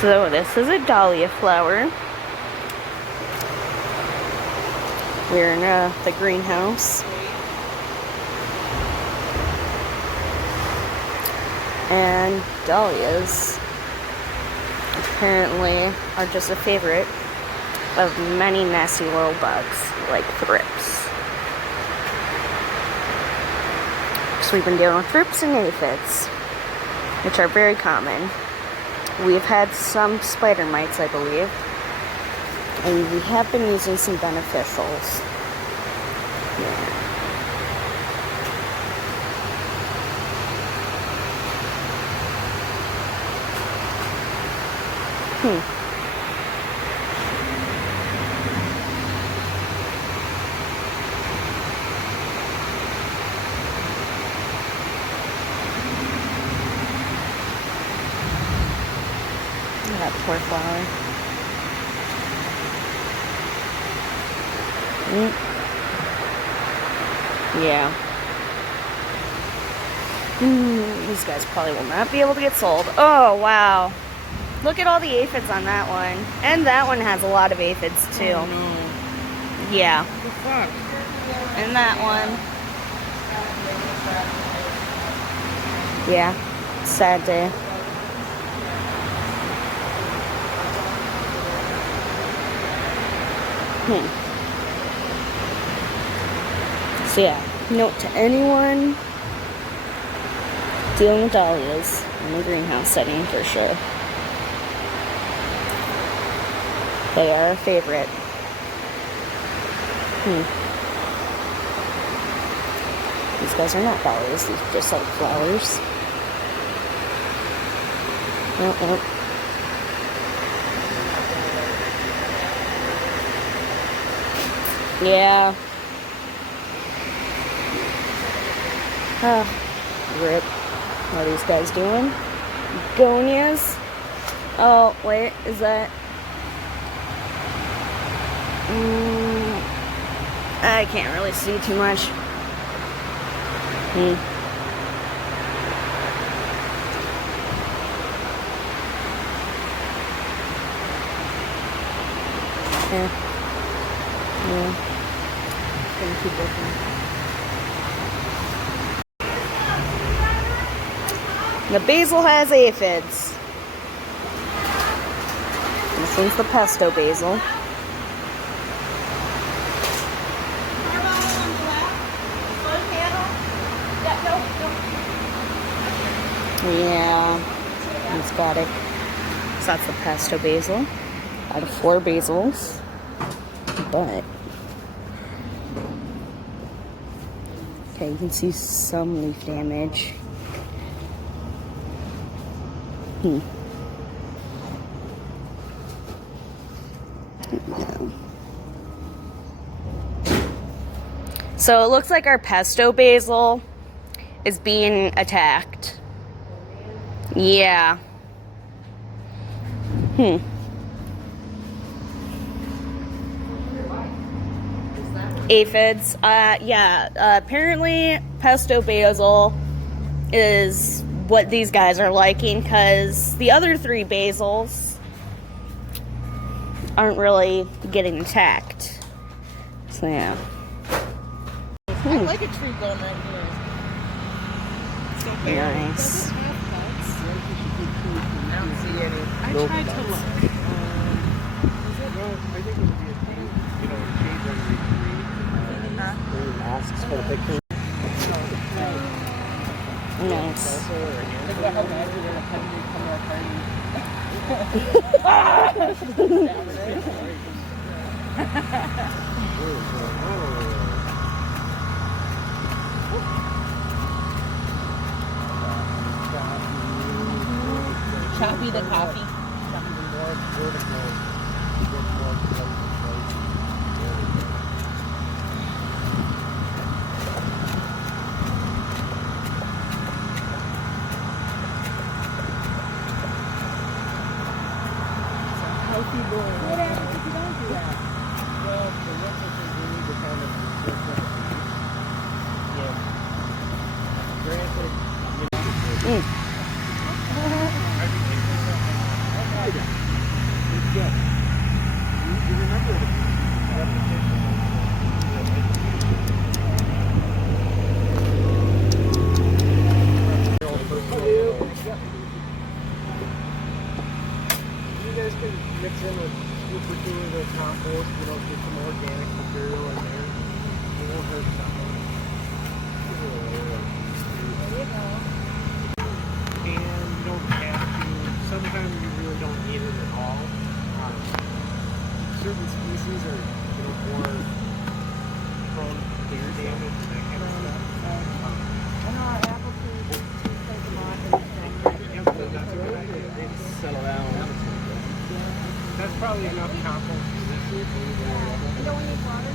So this is a dahlia flower. We're in the greenhouse. And dahlias apparently are just a favorite of many nasty little bugs like thrips. So we've been dealing with thrips and aphids, which are very common. We've had some spider mites, I believe, and we have been using some beneficials. Yeah. That poor flower. Yeah. These guys probably will not be able to get sold. Oh, wow. Look at all the aphids on that one. And that one has a lot of aphids, too. Oh, no. Yeah. What the fuck? And that one. Yeah. Sad day. So yeah, note to anyone dealing with dahlias in the greenhouse setting for sure. They are a favorite. These guys are not dahlias, these are just like flowers. Nope. Yeah. Rip. What are these guys doing? Begonias? Oh, wait, is that... I can't really see too much. Yeah. Gonna keep looking. The basil has aphids. This one's the pesto basil. Yeah, it's got it. So that's the pesto basil. Out of 4 basils. But okay, you can see some leaf damage. Yeah. So it looks like our pesto basil is being attacked. Yeah. Aphids. Yeah. Apparently, pesto basil is what these guys are liking because the other 3 basils aren't really getting attacked. So yeah. I like a tree going right here. So Nice. I don't see any. I tried to look. I think it would be a thing, shades on the masks for the picture. Nice. Look at how bad you're going to come Choppy the coffee. Healthy boy. What happens if you don't do that? Well, the winter thing we need to kind of granted, guys can mix in with super two the compost, you know, get some organic material in there. It won't hurt something. There you go. And you don't have to, sometimes you really don't need it at all. Certain species are, you know, more prone to deer damage and that kind of stuff. And our apple trees, we take them off and Yep, that's a good idea. They just settle down. That's probably enough compost for this year. you don't need water.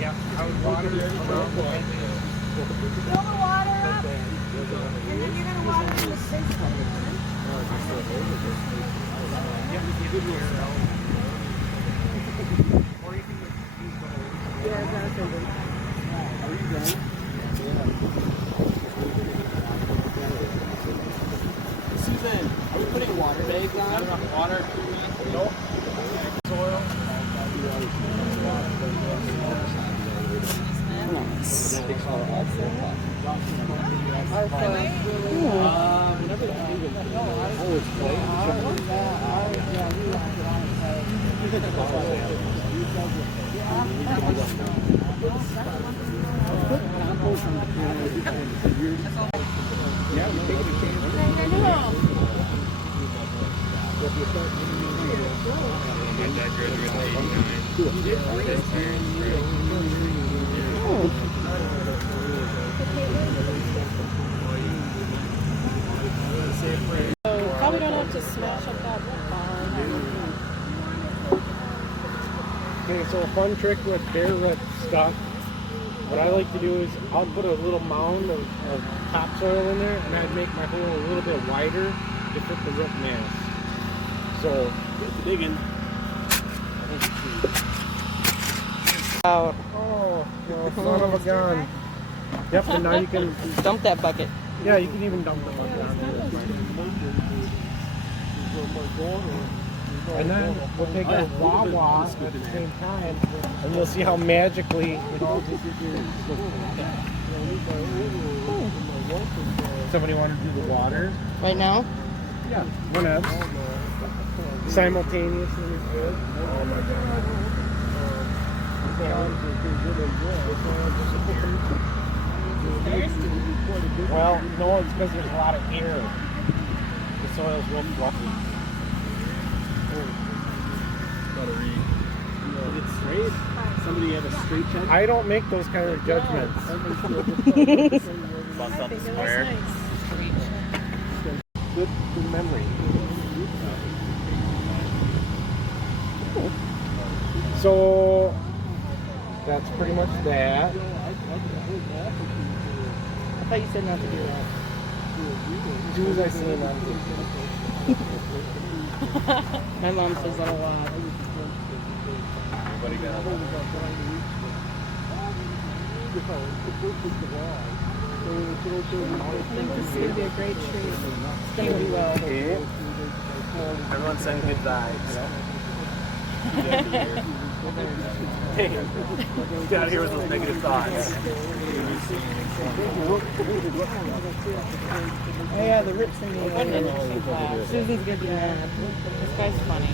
Yeah, I would water it around the edges. Fill the water up, and then you're gonna water in the basement. Yep, you could wear it out. Or you can use the hose. Yeah, exactly. Are you done? Susan, are we putting water bags on? Not enough water? Nope. Soil. Nice. Yeah, we take the chance. Probably don't have to smash up that wood barn. Okay, so a fun trick with bare root stuff, what I like to do is I'll put a little mound of topsoil in there, and I'd make my hole a little bit wider to fit the root mass. So, get the digging. Out. Oh, well, son of a gun. Yep, and now you can, Dump that bucket. yeah, you can even dump the bucket on there. And then we'll take our wah-wah at the same time, and you'll see how magically it all disappears. Somebody want to do the water? Right now? Yeah. Whenever. Simultaneously is good. Oh my god. Well, no, it's because there's a lot of air. The soil's real fluffy. Is it straight? Somebody have a straight check? I don't make those kind of judgments. Bust out the square. Good memory. So that's pretty much that. I thought you said not to do that. Do as I say, not to. My mom says that a lot. I think this is going to be a great tree. It's going to be well. Okay. Everyone send good vibes. Get out of here with those negative thoughts. Oh yeah, the Rips in the interesting class. Susan's gonna be mad. This guy's funny.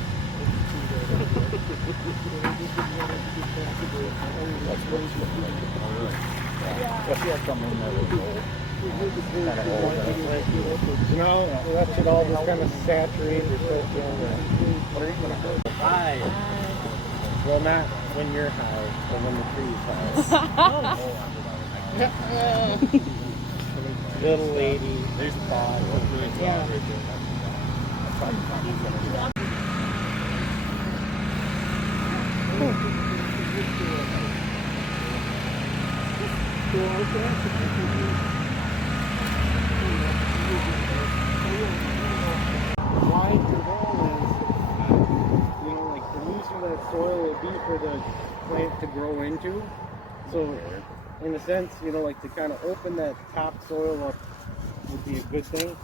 So now that should all just kind of saturate or soak in. What are you going to do? Hi. Well, not when you're high, but when the tree's high. Little lady. There's Bob. Yeah. Why your goal is, you know, like the looser that soil will be for the plant to grow into. So, in a sense, you know, like to kind of open that top soil up would be a good thing.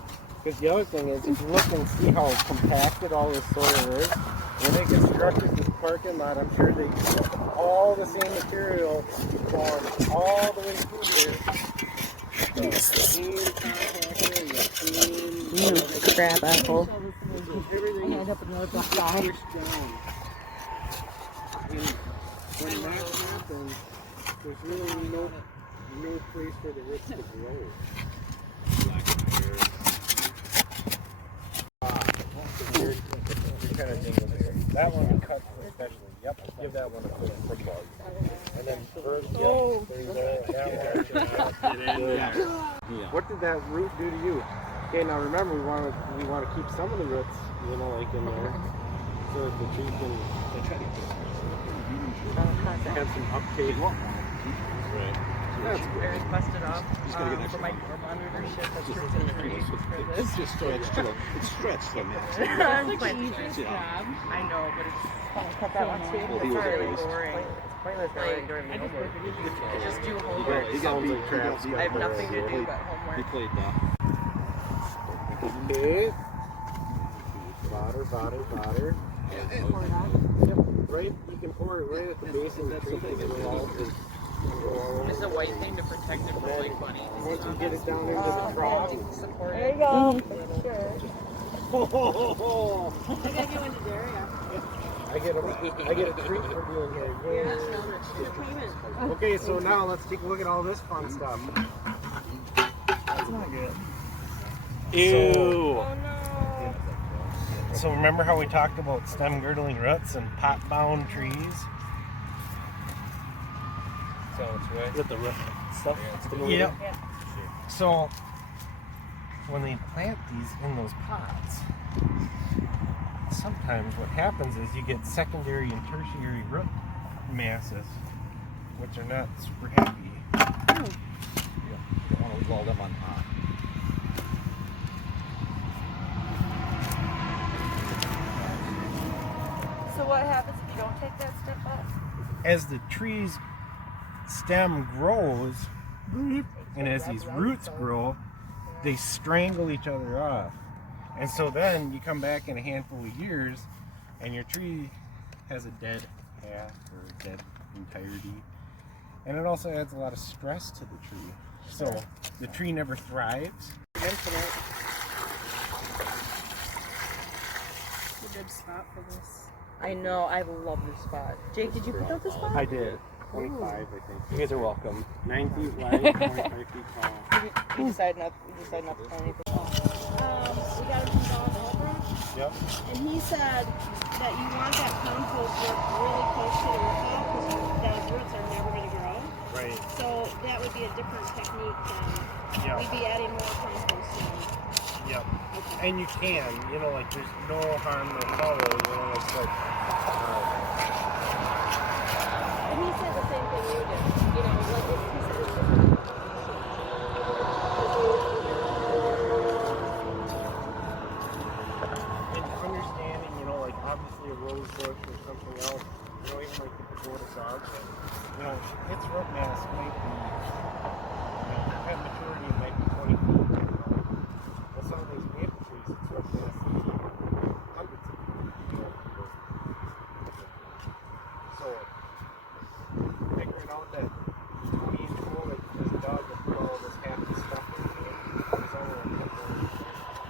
Because the other thing is, if you look and see how compacted all this soil is, when they constructed this parking lot, I'm sure they used all the same material going all the way through here. The same compactor and the same Crabapple. everything end up in the other side. Push down. And when that happens, there's really no place for the roots to grow. That one cut especially. Yep. Give that one a quick bug. And then first, what did that root do to you? Okay, now remember we want to keep some of the roots, you know, like in there, so that the tree can have some uptake. Right. That's good. There's busted off for my monitorship. That's just increased for this. It's just stretched. It's stretched from that. That's like the easiest job. I know, but it's cut that one too. Well, he It's was really raised. boring. Pointless Like, during the homework. just do homework. He got like crabs. I have nothing to do but homework. He played that. Okay. Water. Yep. Right, you can pour it right at the base of the tree. It's a white thing to protect it from like bunnies. Once you get it down into the crop. Support There you it. go. Sure. I get a treat for doing here. Okay, so now let's take a look at all this fun stuff. That's not good. Ew. Oh no. So remember how we talked about stem girdling roots and pot-bound trees? So it's right. With the root stuff? Yeah. Yep. So when they plant these in those pots, sometimes what happens is you get secondary and tertiary root masses, which are not super happy. You don't want to leave all them on top. So what happens if you don't take that step up? As the tree's stem grows, and as these roots grow, they strangle each other off. And so then you come back in a handful of years, and your tree has a dead half or a dead entirety. And it also adds a lot of stress to the tree. So the tree never thrives. A good spot for this. I know. I love this spot. Jake, did you pick out this spot? I did. 25, I think. You guys are welcome. 9 feet wide, 25 feet tall. You decided not to plant anything. We got him from Dollar Over, Yep. and he said that you want that compost root really close to the root ball because those roots are never going to grow. Right. So that would be a different technique than Yep. we'd be adding more compost in. Yep. And you can, you know, like there's no harm, no foul, you know, like And he said the same thing you did. You know, like he said it's different. and understanding, you know, like obviously a rose bush or something else, you know, even like the Pagoda Dogwood, you know, its root mass might be, you know, at maturity it might be 20 feet. Well, some of these maple trees, its root mass is hundreds of feet. You know, so figuring out that 20-inch hole that you just dug and put all this half the stuff in here, it's only a couple, you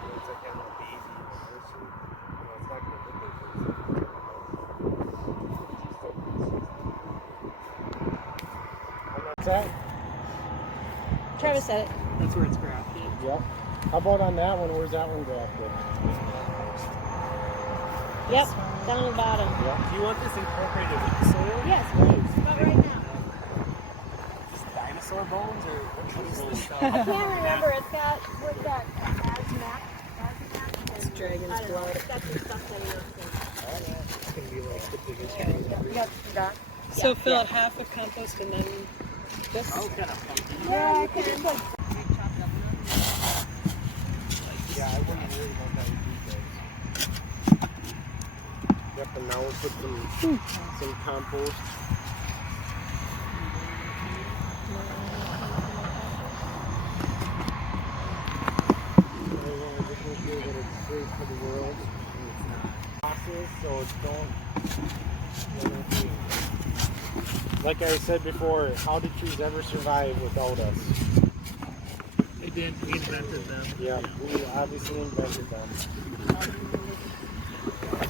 know, it's like having a baby in a nursery. You know, it's not going to look like this. What's that? Travis said it. That's where it's grafted. Yep. How about on that one? Where's that one grafted? Yep, down the bottom. Do you want this incorporated with the soil? Yes, please. But right now. Just dinosaur bones or what is this stuff? I can't remember. It's got, what's that? Azmac? It's dragon's blood. That's the stuff that he works in. It's going to be like the biggest tree ever. Yep, Doc. So fill it half with compost and then this? Oh, kind of funky. Yeah, you can just like Yeah, I wouldn't worry about that with these guys. Yep, and now we'll put some compost. Just make sure that it's great for the world. And it's not. Process, so don't. Like I said before, how did trees ever survive without us? They did. We invented them. Yeah, we obviously invented them. I'll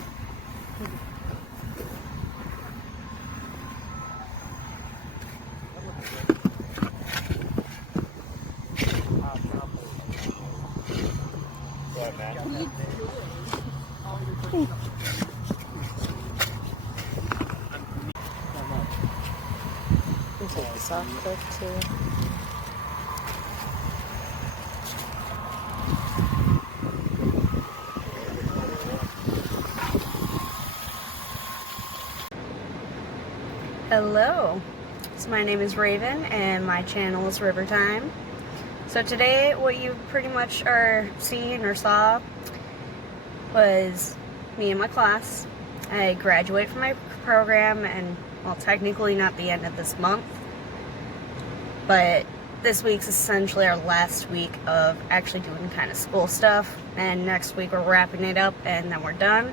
take this off quick too. Hello, so my name is Raven and my channel is River Time. So today what you pretty much are seeing or saw was me and my class. I graduate from my program, and well, technically not the end of this month, but this week's essentially our last week of actually doing kind of school stuff, and next week we're wrapping it up and then we're done.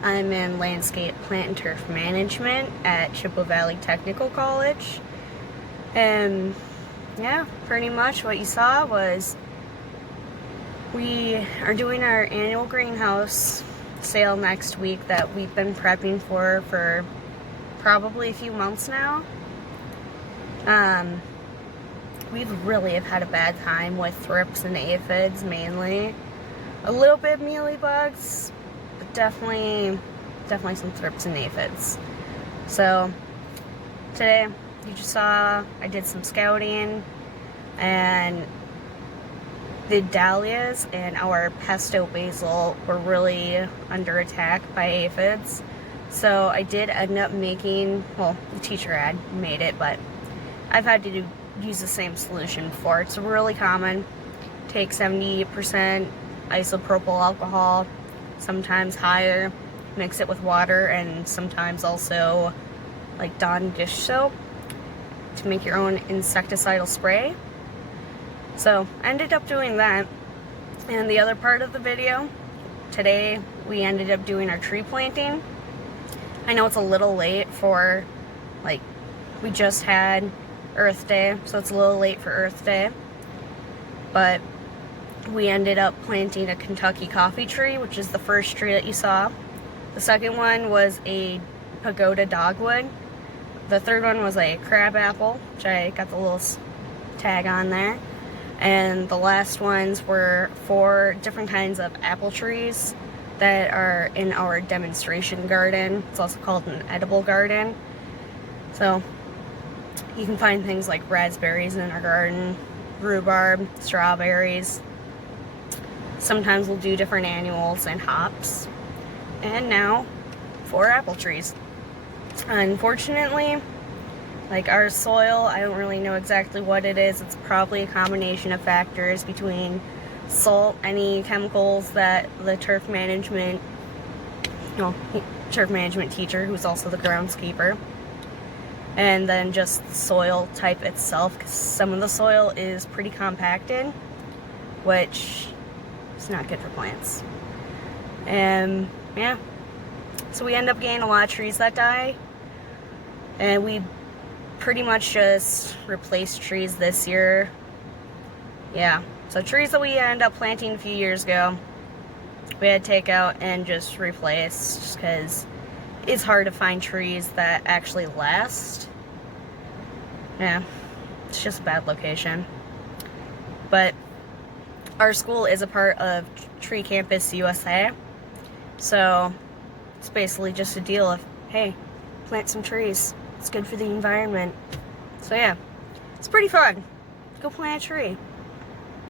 I'm in landscape plant and turf management at Chippewa Valley Technical College, and yeah, pretty much what you saw was we are doing our annual greenhouse sale next week that we've been prepping for probably a few months now. We've really have had a bad time with thrips and aphids mainly. A little bit of mealybugs, but definitely some thrips and aphids. So today you just saw I did some scouting, and the dahlias and our pesto basil were really under attack by aphids. So I did end up making, well, the teacher had made it, but I've had to use the same solution before. It's really common. Take 70% isopropyl alcohol, sometimes higher, mix it with water, and sometimes also like Dawn dish soap to make your own insecticidal spray. So I ended up doing that. And the other part of the video, today we ended up doing our tree planting. I know it's a little late for, like, we just had Earth Day, so it's a little late for Earth Day. But we ended up planting a Kentucky coffee tree, which is the first tree that you saw. The second one was a Pagoda Dogwood. The third one was a crabapple, which I got the little tag on there. And the last ones were 4 different kinds of apple trees that are in our demonstration garden. It's also called an edible garden. So you can find things like raspberries in our garden, rhubarb, strawberries. Sometimes we'll do different annuals and hops. And now 4 apple trees. Unfortunately, like our soil, I don't really know exactly what it is. It's probably a combination of factors between salt, any chemicals that the turf management teacher, who's also the groundskeeper, and then just the soil type itself, because some of the soil is pretty compacted, which is not good for plants. And yeah, so we end up getting a lot of trees that die, and we pretty much just replaced trees this year. Yeah, so trees that we ended up planting a few years ago, we had to take out and just replace, just because it's hard to find trees that actually last. Yeah, it's just a bad location. But our school is a part of Tree Campus USA, so it's basically just a deal of, hey, plant some trees. It's good for the environment. So yeah, it's pretty fun. Go plant a tree.